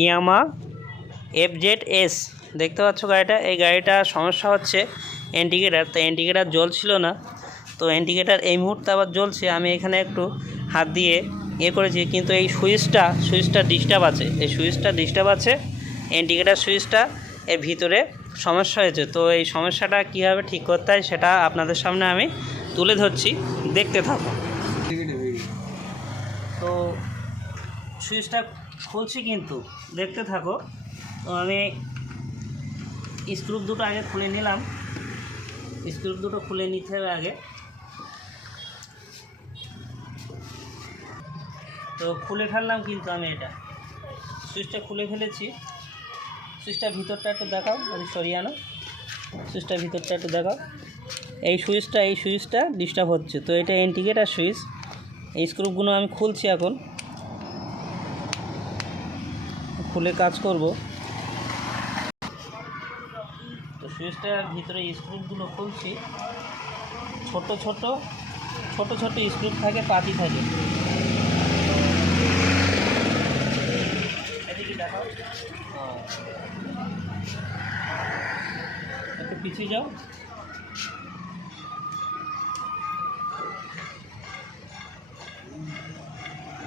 ইয়ামা FZS দেখতে পাচ্ছ গাড়িটা। এই গাড়িটার সমস্যা হচ্ছে ইন্ডিকেটার, তো ইন্ডিকেটার জ্বলছিল না, তো ইন্ডিকেটার এই মুহূর্তে আবার জ্বলছে। আমি এখানে একটু হাত দিয়ে করেছি, কিন্তু এই সুইচটা ডিস্টার্ব আছে, এই সুইচটা ডিস্টার্ব আছে, ইন্ডিকেটার সুইচটা এর ভিতরে সমস্যা হয়েছে। তো এই সমস্যাটা কীভাবে ঠিক করতে হয় সেটা আপনাদের সামনে আমি তুলে ধরছি, দেখতে থাকো। তো সুইচটা খুলছি, কিন্তু দেখতে থাকো। তো আমি স্ক্রু দুটো আগে খুলে নিলাম, স্ক্রু দুটো খুলে নিতে হবে আগে। তো খুলে ফেললাম, কিন্তু আমি এটা সুইচটা খুলে ফেলেছি। সুইচটার ভিতরটা একটু দেখাও, সরিয়ে আনো, সুইচটার ভিতরটা একটু দেখাও। এই সুইচটা ডিস্টার্ব হচ্ছে, তো এটা ইন্ডিকেটার সুইচ। এই স্ক্রুগুলো আমি খুলছি, এখন খুলে কাজ করব। তো সুইচটার ভিতরে স্ক্রুগুলো খুলছি। ছোট ছোট স্ক্রু থাকে, পাতি থাকে। এদিকে দেখাও, একটু পিছিয়ে যাও।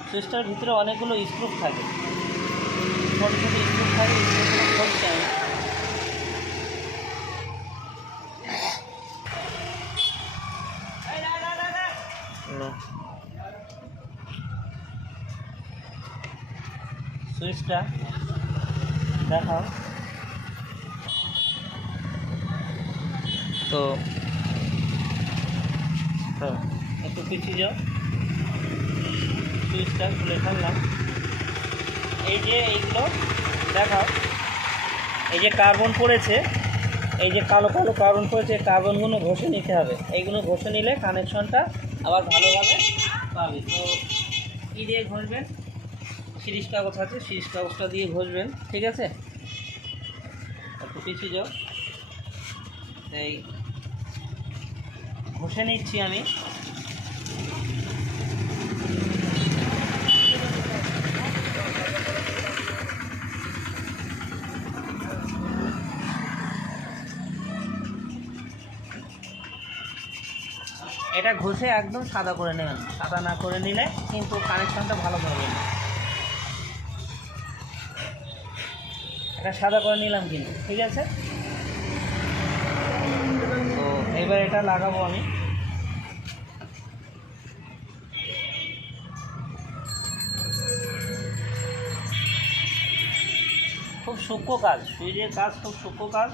সুইচটার ভিতরে অনেকগুলো স্ক্রু থাকে, ছোট স্ক্রু থাকে, স্ক্রুগুলো খুলছি আমি। সুইচটা দেখাও। তো একটু পিছিয়ে যাও, সুইচটা খুলে ফেললাম। এইগুলো দেখাও, এই যে কার্বন পড়েছে, এই যে কালো কার্বন পড়েছে, কার্বনগুলো ঘষে নিতে হবে। এইগুলো ঘষে নিলে কানেকশনটা আবার ভালোভাবে পাবে। তো কী দিয়ে ঘষবেন? সিরিজ কাগজ আছে, সিরিজ কাগজটা দিয়ে ঘষবেন, ঠিক আছে? একটু পিছিয়ে যাও। এই ঘষে নিচ্ছি আমি। এটা ঘষে একদম সাদা করে নেবেন, সাদা না করে নিলে কিন্তু কানেকশনটা ভালো হবে না। এটা সাদা করে নিলাম কিন্তু, ঠিক আছে? তো এবার এটা লাগাবো আমি। খুব সূক্ষ্ম কাজ, সুইচের কাজ খুব সূক্ষ্ম কাজ।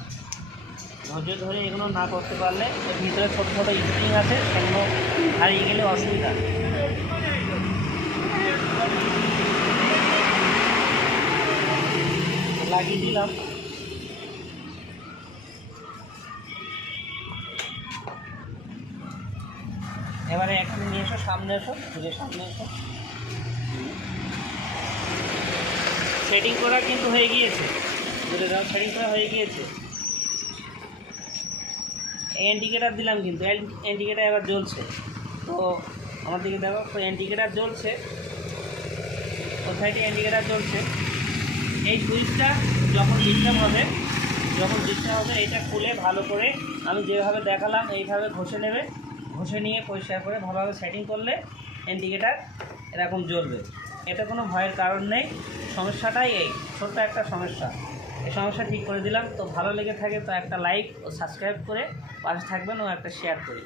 ধৈর্য ধরে এগুলো না করতে পারলে এর ভিতরে ছোটো ছোটো স্প্রিং আছে, সেগুলো হারিয়ে গেলে অসুবিধা। লাগিয়ে দিলাম। এবারে এখানে নিয়ে এসো, সামনে এসো, ঘুরে সামনে এসো। সেটিং করা কিন্তু হয়ে গিয়েছে, ঘুরে যাও, সেটিং করা হয়ে গিয়েছে। ইন্ডিকেটার দিলাম, কিন্তু ইন্ডিকেটার এবার জ্বলছে। তো আমার দিকে দেখো, তো ইন্ডিকেটার জ্বলছে, ও সাইডে ইন্ডিকেটার জ্বলছে। এই সুইচটা যখন ডিস্টার্ব হবে, এইটা খুলে ভালো করে আমি যেভাবে দেখালাম এইভাবে ঘষে নেবে। ঘষে নিয়ে পরিষ্কার করে ভালোভাবে সেটিং করলে ইন্ডিকেটার এরকম জ্বলবে। এতে কোনো ভয়ের কারণ নেই। সমস্যাটাই এই ছোট্ট একটা সমস্যা, এই সমস্যা ঠিক করে দিলাম। তো ভালো লেগে থাকে তো একটা লাইক ও সাবস্ক্রাইব করে পাশে থাকবেন, ও একটা শেয়ার করি।